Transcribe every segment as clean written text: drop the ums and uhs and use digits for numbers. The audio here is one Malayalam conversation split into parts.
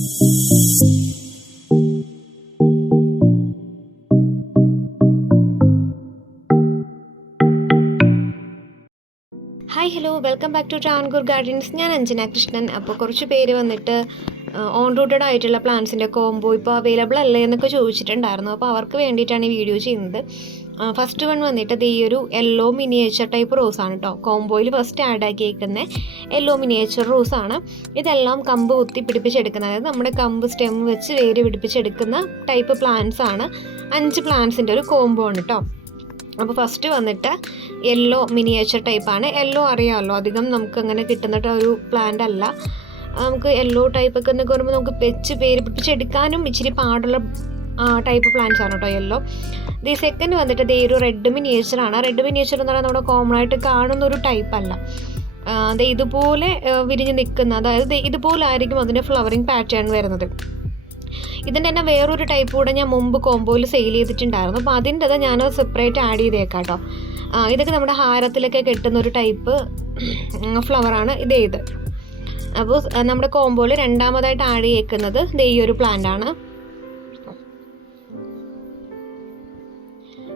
Hi hello welcome back to Travancore gardens. ഞാൻ അഞ്ജന കൃഷ്ണൻ. അപ്പോൾ കുറച്ച് പേര് വന്നിട്ട് ഓൺ റൂട്ടഡ് ആയിട്ടുള്ള പ്ലാന്റ്സിൻ്റെ കോംബോ ഇപ്പോൾ അവൈലബിൾ അല്ലേ എന്നൊക്കെ ചോദിച്ചിട്ടുണ്ടായിരുന്നു. അപ്പോൾ അവർക്ക് വേണ്ടിയിട്ടാണ് ഈ വീഡിയോ ചെയ്യുന്നത്. ഫസ്റ്റ് വൺ വന്നിട്ട് ഈ ഒരു യെല്ലോ മിനിയേച്ചർ ടൈപ്പ് റോസാണ് കേട്ടോ. കോംബോയിൽ ഫസ്റ്റ് ആഡ് ആക്കിയേക്കുന്ന യെല്ലോ മിനിയേച്ചർ റോസാണ്. ഇതെല്ലാം കമ്പ് കുത്തി പിടിപ്പിച്ചെടുക്കുന്നത്, അതായത് നമ്മുടെ കമ്പ് സ്റ്റെം വെച്ച് വേര് പിടിപ്പിച്ചെടുക്കുന്ന ടൈപ്പ് പ്ലാന്റ്സ് ആണ്. 5 പ്ലാന്റ്സിൻ്റെ ഒരു കോംബോ ആണ് കേട്ടോ. അപ്പോൾ ഫസ്റ്റ് വന്നിട്ട് യെല്ലോ മിനിയേച്ചർ ടൈപ്പാണ്. യെല്ലോ അറിയാമല്ലോ, അധികം നമുക്ക് അങ്ങനെ കിട്ടുന്ന ഒരു പ്ലാന്റ് അല്ല. നമുക്ക് യെല്ലോ ടൈപ്പൊക്കെ എന്നൊക്കെ പറയുമ്പോൾ നമുക്ക് വെച്ച് പേര് പിടിപ്പിച്ചെടുക്കാനും ഇച്ചിരി പാടുള്ള ടൈപ്പ് പ്ലാന്റ്സ് ആണ് കേട്ടോ യെല്ലോ. ദി സെക്കൻഡ് വന്നിട്ട് ദേ ഒരു റെഡ് മിനിയേച്ചറാണ്. റെഡ് മിനിയേച്ചർ എന്ന് പറഞ്ഞാൽ നമ്മുടെ കോമൺ ആയിട്ട് കാണുന്ന ഒരു ടൈപ്പല്ല. അത് ഇതുപോലെ വിരിഞ്ഞ് നിൽക്കുന്ന, അതായത് ഇതുപോലെ ആയിരിക്കും അതിൻ്റെ ഫ്ലവറിങ് പാറ്റേൺ വരുന്നത്. ഇതിൻ്റെ തന്നെ വേറൊരു ടൈപ്പ് കൂടെ ഞാൻ മുമ്പ് കോംബോയിൽ സെയിൽ ചെയ്തിട്ടുണ്ടായിരുന്നു. അപ്പോൾ അതിൻ്റെത് ഞാൻ സെപ്പറേറ്റ് ആഡ് ചെയ്തേക്കാം കേട്ടോ. ഇതൊക്കെ നമ്മുടെ ഹാരത്തിലൊക്കെ കെട്ടുന്ന ഒരു ടൈപ്പ് ഫ്ലവറാണ് ഇത്. അപ്പോൾ നമ്മുടെ കോംബോയിൽ രണ്ടാമതായിട്ട് ആഡ് ചെയ്യേക്കുന്നത് ഈ ഒരു പ്ലാന്റ് ആണ്.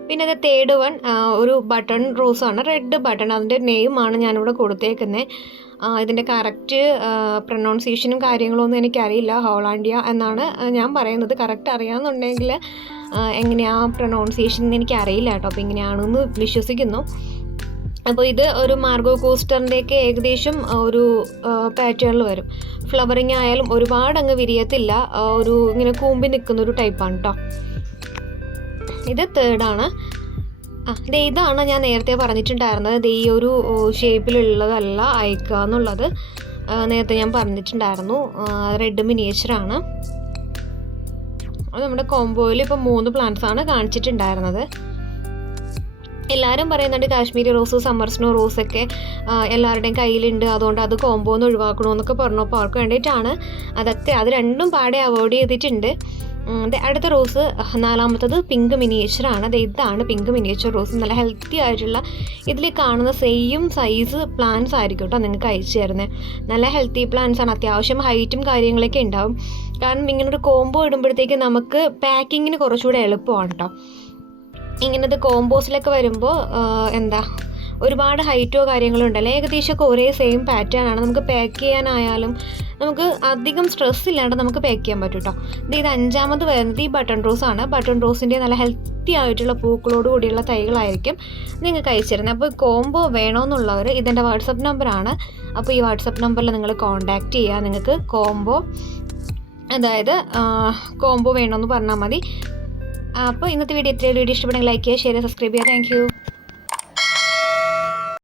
പിന്നെ അത് തേർഡ് വൺ ഒരു ബട്ടൺ റോസാണ്, റെഡ് ബട്ടൺ. അതിൻ്റെ നെയിമാണ് ഞാനിവിടെ കൊടുത്തേക്കുന്നത്. ഇതിൻ്റെ കറക്റ്റ് പ്രൊനൗൺസിയേഷനും കാര്യങ്ങളൊന്നും എനിക്കറിയില്ല. ഹോളാൻഡിയ എന്നാണ് ഞാൻ പറയുന്നത്. കറക്റ്റ് അറിയാമെന്നുണ്ടെങ്കിൽ എങ്ങനെയാണ് പ്രൊനൗൺസിയേഷൻ എനിക്കറിയില്ല കേട്ടോ. അപ്പോൾ ഇങ്ങനെയാണെന്ന് വിശ്വസിക്കുന്നു. അപ്പോൾ ഇത് ഒരു മാർഗോ കോസ്റ്ററിൻ്റെയൊക്കെ ഏകദേശം ഒരു പാറ്റേണിൽ വരും. ഫ്ലവറിങ് ആയാലും ഒരുപാട് അങ്ങ് വിരിയത്തില്ല, ഒരു ഇങ്ങനെ കൂമ്പി നിൽക്കുന്നൊരു ടൈപ്പാണ് കേട്ടോ. ഇത് തേർഡാണ്. ഇതാണ് ഞാൻ നേരത്തെ പറഞ്ഞിട്ടുണ്ടായിരുന്നത്. ഈ ഒരു ഷേപ്പിലുള്ളതല്ല അയക്കുക എന്നുള്ളത് നേരത്തെ ഞാൻ പറഞ്ഞിട്ടുണ്ടായിരുന്നു. റെഡ് മിനിയേച്ചറാണ്. അത് നമ്മുടെ കോംബോയിൽ ഇപ്പോൾ 3 പ്ലാന്റ്സ് ആണ് കാണിച്ചിട്ടുണ്ടായിരുന്നത്. എല്ലാവരും പറയുന്നുണ്ട് കാശ്മീരി റോസ്, സമ്മർ സ്നോ റോസൊക്കെ എല്ലാവരുടെയും കയ്യിലുണ്ട്, അതുകൊണ്ട് അത് കോംബോന്ന് ഒഴിവാക്കണമെന്നൊക്കെ പറഞ്ഞപ്പോൾ അവർക്ക് വേണ്ടിയിട്ടാണ്. അത് രണ്ടും പാടെ അവോയ്ഡ് ചെയ്തിട്ടുണ്ട്. അടുത്ത റോസ് നാലാമത്തത് പിങ്ക് മിനിയേച്ചറാണ്. ഇതാണ് പിങ്ക് മിനിയേച്ചർ റോസ്. നല്ല ഹെൽത്തി ആയിട്ടുള്ള, ഇതിൽ കാണുന്ന സെയിം സൈസ് പ്ലാന്റ്സ് ആയിരിക്കും കേട്ടോ നിങ്ങൾക്ക് അയച്ചു തരുന്നത്. നല്ല ഹെൽത്തി പ്ലാന്റ്സ് ആണ്. അത്യാവശ്യം ഹൈറ്റും കാര്യങ്ങളൊക്കെ ഉണ്ടാവും. കാരണം ഇങ്ങനൊരു കോംബോ ഇടുമ്പോഴത്തേക്ക് നമുക്ക് പാക്കിങ്ങിന് കുറച്ചുകൂടെ എളുപ്പമാണ് കേട്ടോ. ഇങ്ങനത്തെ കോംബോസിലൊക്കെ വരുമ്പോൾ ഒരുപാട് ഹൈറ്റോ കാര്യങ്ങളോ ഉണ്ടല്ലോ, ഏകദേശമൊക്കെ ഒരേ സെയിം പാറ്റേൺ ആണ്. നമുക്ക് പാക്ക് ചെയ്യാനായാലും നമുക്ക് അധികം സ്ട്രെസ് ഇല്ലാണ്ട് നമുക്ക് പാക്ക് ചെയ്യാൻ പറ്റും കേട്ടോ. ഇത് 5ാമത് വരുന്നത് ഈ ബട്ടൺ റോസ് ആണ്. ബട്ടൺ റോസിൻ്റെ നല്ല ഹെൽത്തി ആയിട്ടുള്ള പൂക്കളോട് കൂടിയുള്ള തൈകളായിരിക്കും നിങ്ങൾക്ക് അയച്ചിരുന്നത്. അപ്പോൾ കോംബോ വേണമെന്നുള്ളവർ ഇതെൻ്റെ വാട്സപ്പ് നമ്പറാണ്. അപ്പോൾ ഈ വാട്സപ്പ് നമ്പറിൽ നിങ്ങൾ കോൺടാക്റ്റ് ചെയ്യുക. നിങ്ങൾക്ക് കോംബോ വേണമെന്ന് പറഞ്ഞാൽ മതി. അപ്പോൾ ഇന്നത്തെ വീഡിയോ ഇത്രയും. വീഡിയോ ഇഷ്ടപ്പെടുമെങ്കിൽ ലൈക്ക് ചെയ്യുക, ഷെയർ ചെയ്യുക, സബ്സ്ക്രൈബ് ചെയ്യുക. Thank you.